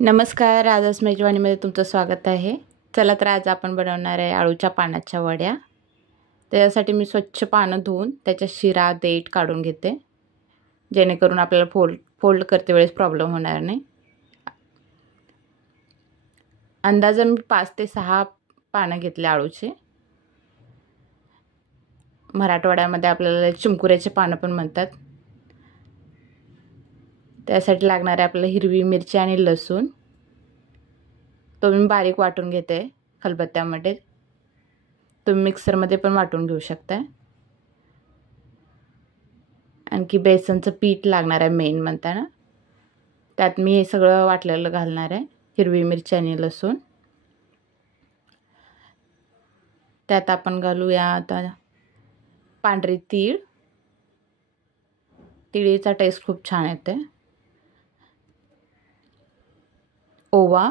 नमस्कार, आज मेजवानीमध्ये तुमचं स्वागत आहे। चला तर आज आपण बनवणार आहे आळूच्या पानाच्या वड्या। त्यासाठी मी स्वच्छ पानं धुवून त्याच्या शिरा देठ काढून घेते, जेणेकरून आपल्याला फोल्ड करते वेळेस प्रॉब्लेम होणार नाही। अंदाजे मी 5 ते 6 पानं घेतले आळूचे। मराठवाड्यामध्ये आपल्याला चिमकुऱ्याचे पानं पण म्हणतात। त्यासाठी लागणारे आपल्याला हिरवी मिरची आणि लसूण तो मी बारीक वाटून घेते खलबत्त्यामध्ये। तुम्ही मिक्सरमध्ये पण वाटून घेऊ शकता। आणखी बेसनचं पीठ लागणार आहे मेन म्हणताना, त्यात मी हे सगळं वाटलेलं घालणार आहे, हिरवी मिरची आणि लसूण। त्यात आपण घालूया आता पांढरी तीळ। तिळीचा टेस्ट खूप छान येते। ओवा,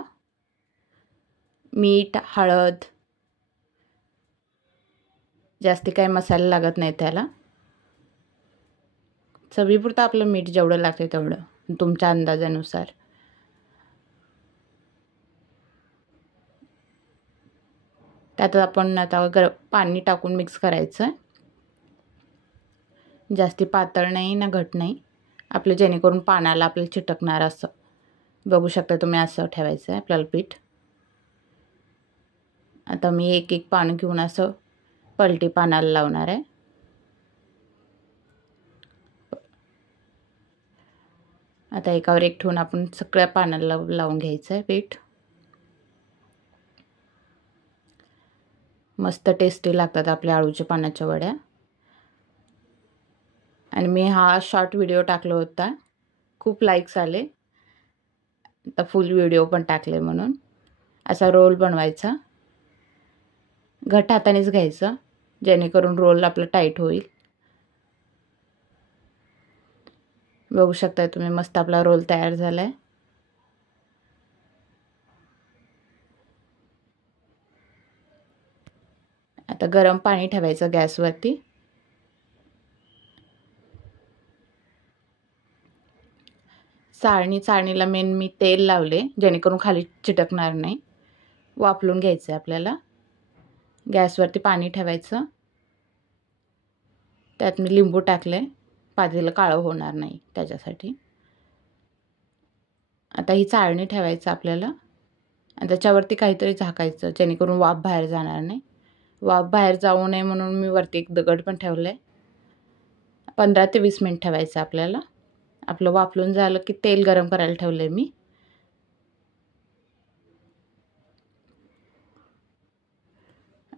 मीठ, हळद, जास्ती काही मसाले लागत नाही त्याला। चवीपुरतं आपलं मीठ जेवढं लागते तेवढं तुमच्या अंदाजानुसार। त्यात आपण आता पाणी टाकून मिक्स करायचं। जास्ती पातळ नाही ना घट नाही, आपलं जेणेकरून पानाला आपल्याला चिटकणार असं। बघू शकता तुम्ही, असं ठेवायचं आहे आपल्याला पीठ। आता मी एक एक पान घेऊन असं पलटी पानाला लावणार आहे। आता एकावर एक ठेवून आपण सगळ्या पानाला लावून घ्यायचं आहे पीठ। मस्त टेस्टी लागतात आपल्या आळूच्या पानाच्या वड्या। आणि मी हा शॉर्ट व्हिडिओ टाकला होता, खूप लाईक्स आले, आता फुल व्हिडिओ पण टाकले। म्हणून असा रोल बनवायचा, घट हातानेच घ्यायचं जेणेकरून रोल आपला टाईट होईल। बघू शकता तुम्ही, मस्त आपला रोल तयार झालाय। आता गरम पाणी ठेवायचं गॅसवरती। चाळणीला मेन मी तेल लावले, जेणेकरून खाली चिटकणार नाही। वाफलून घ्यायचं आपल्याला। गॅसवरती पाणी ठेवायचं, त्यात मी लिंबू टाकले, पातेलं काळं होणार नाही त्याच्यासाठी। आता ही चाळणी ठेवायचं आपल्याला, आणि त्याच्यावरती काहीतरी झाकायचं जेणेकरून वाफ बाहेर जाणार नाही। वाफ बाहेर जाऊ नये म्हणून मी वरती एक दगड पण ठेवले। 15 ते 20 मिनिट ठेवायचं आपल्याला। आपलं वाफलून झालं की तेल गरम करायला ठेवले मी।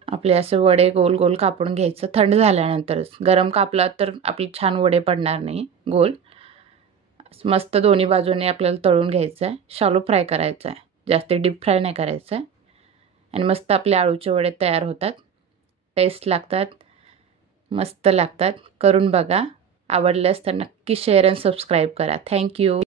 आपले असे वडे गोल गोल कापून घ्यायचं थंड झाल्यानंतरच। गरम कापला तर आपले छान वडे पडणार नाही गोल। मस्त दोन्ही बाजूने आपल्याला तळून घ्यायचं आहे। शॅलो फ्राय करायचं आहे, जास्त डीप फ्राय नाही करायचं आहे। आणि मस्त आपले आळूचे वडे तयार होतात, टेस्ट लागतात, मस्त लागतात। करून बघा, आवडल्यास तर नक्की शेअर आणि सबस्क्राईब करा। थँक्यू।